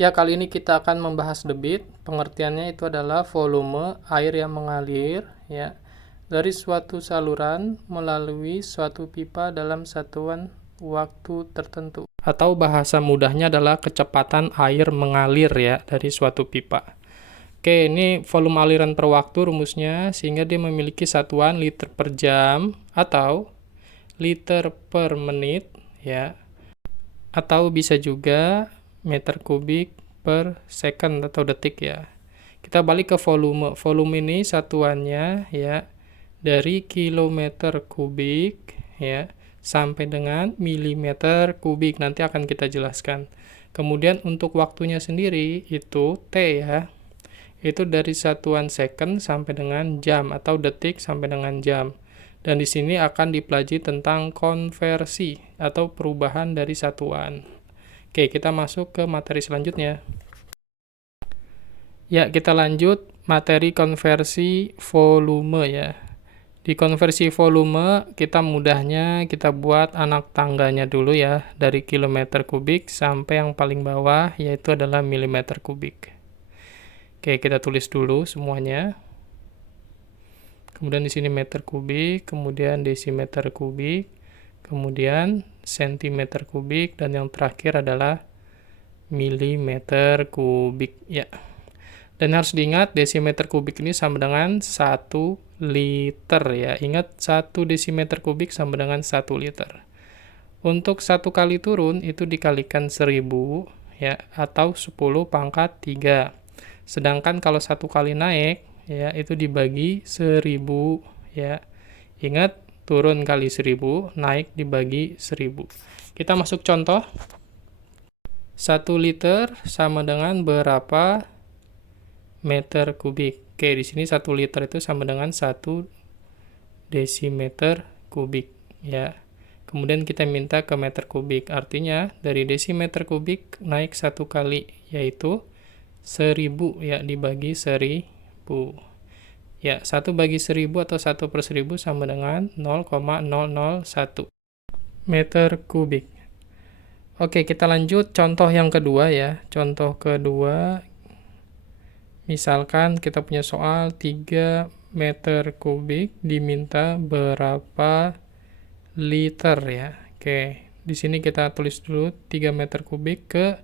Ya, kali ini kita akan membahas debit. Pengertiannya itu adalah volume air yang mengalir ya dari suatu saluran melalui suatu pipa dalam satuan waktu tertentu. Atau bahasa mudahnya adalah kecepatan air mengalir ya dari suatu pipa. Oke, ini volume aliran per waktu rumusnya, sehingga dia memiliki satuan liter per jam atau liter per menit ya, atau bisa juga meter kubik per second atau detik ya. Kita balik ke volume. Volume ini satuannya ya dari kilometer kubik ya sampai dengan milimeter kubik. Nanti akan kita jelaskan. Kemudian untuk waktunya sendiri itu T ya. Itu dari satuan second sampai dengan jam atau detik sampai dengan jam. Dan di sini akan dipelajari tentang konversi atau perubahan dari satuan. Oke, kita masuk ke materi selanjutnya. Ya, kita lanjut materi konversi volume ya. Di konversi volume, kita mudahnya kita buat anak tangganya dulu ya, dari kilometer kubik sampai yang paling bawah, yaitu adalah milimeter kubik. Oke, kita tulis dulu semuanya. Kemudian di sini meter kubik, kemudian desimeter kubik, kemudian sentimeter kubik, dan yang terakhir adalah milimeter kubik ya. Dan harus diingat desimeter kubik ini sama dengan 1 liter ya. Ingat 1 desimeter kubik sama dengan 1 liter. Untuk 1 kali turun itu dikalikan 1000 ya atau 10 pangkat 3. Sedangkan kalau 1 kali naik ya itu dibagi 1000 ya. Ingat turun kali 1000, naik dibagi 1000. Kita masuk contoh. 1 liter sama dengan berapa meter kubik? Oke, di sini 1 liter itu sama dengan 1 desimeter kubik ya. Kemudian kita minta ke meter kubik. Artinya dari desimeter kubik naik 1 kali yaitu 1000 ya dibagi 1000. Ya, 1 bagi 1000 atau 1 per 1000 sama dengan 0,001 meter kubik. Oke, kita lanjut contoh yang kedua ya. Contoh kedua, misalkan kita punya soal 3 meter kubik diminta berapa liter ya. Oke, di sini kita tulis dulu 3 meter kubik ke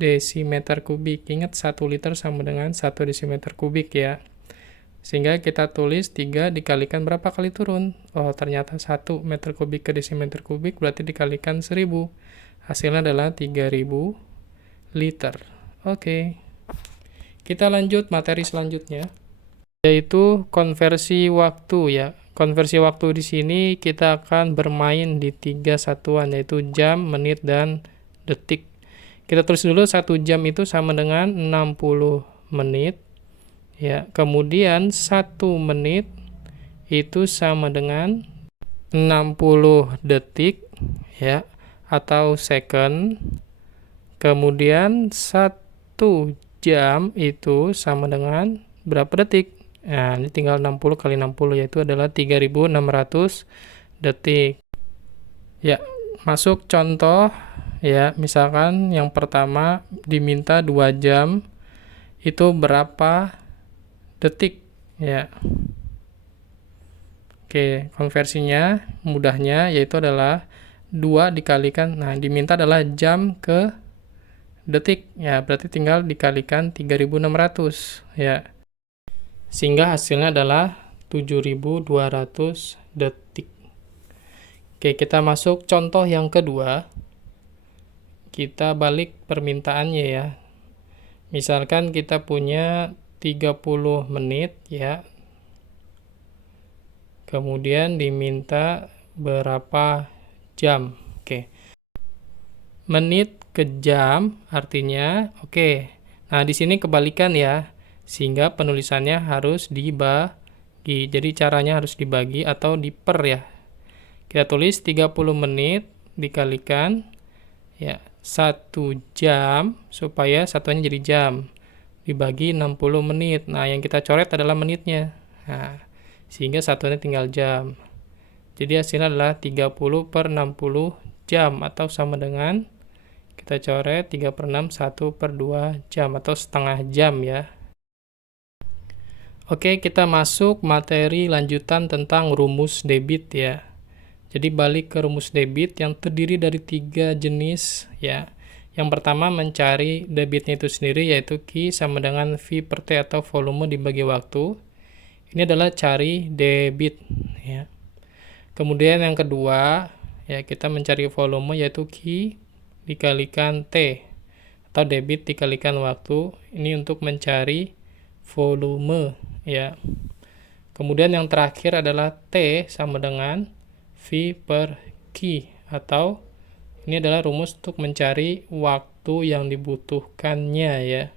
desimeter kubik. Ingat 1 liter sama dengan 1 desimeter kubik ya. Sehingga kita tulis 3 dikalikan berapa kali turun? Oh, ternyata 1 meter kubik ke desimeter kubik berarti dikalikan 1000. Hasilnya adalah 3000 liter. Oke. Kita lanjut materi selanjutnya, yaitu konversi waktu ya. Konversi waktu di sini kita akan bermain di 3 satuan, yaitu jam, menit, dan detik. Kita tulis dulu 1 jam itu sama dengan 60 menit. Ya, kemudian 1 menit itu sama dengan 60 detik ya atau second. Kemudian 1 jam itu sama dengan berapa detik? Nah, ini tinggal 60 kali 60 yaitu adalah 3600 detik. Ya, masuk contoh ya, misalkan yang pertama diminta 2 jam itu berapa detik ya. Oke, konversinya mudahnya yaitu adalah 2 dikalikan, nah diminta adalah jam ke detik ya, berarti tinggal dikalikan 3600 ya. Sehingga hasilnya adalah 7200 detik. Oke, kita masuk contoh yang kedua. Kita balik permintaannya ya. Misalkan kita punya 30 menit ya. Kemudian diminta berapa jam. Oke. Menit ke jam artinya oke. Nah, di sini kebalikan ya. Sehingga penulisannya harus dibagi. Jadi caranya harus dibagi atau diper ya. Kita tulis 30 menit dikalikan ya 1 jam supaya satuannya jadi jam. Dibagi 60 menit. Nah, yang kita coret adalah menitnya. Nah, sehingga satuannya tinggal jam. Jadi hasilnya adalah 30 per 60 jam atau sama dengan, Kita coret 3/6 1/2 jam atau setengah jam ya. Oke, kita masuk materi lanjutan tentang rumus debit ya. Jadi balik ke rumus debit yang terdiri dari 3 jenis ya. Yang pertama mencari debitnya itu sendiri, yaitu Q sama dengan V per T atau volume dibagi waktu. Ini adalah cari debit ya. Kemudian yang kedua ya, kita mencari volume, yaitu Q dikalikan T atau debit dikalikan waktu. Ini untuk mencari volume ya. Kemudian yang terakhir adalah T sama dengan V per Q, atau ini adalah rumus untuk mencari waktu yang dibutuhkannya ya.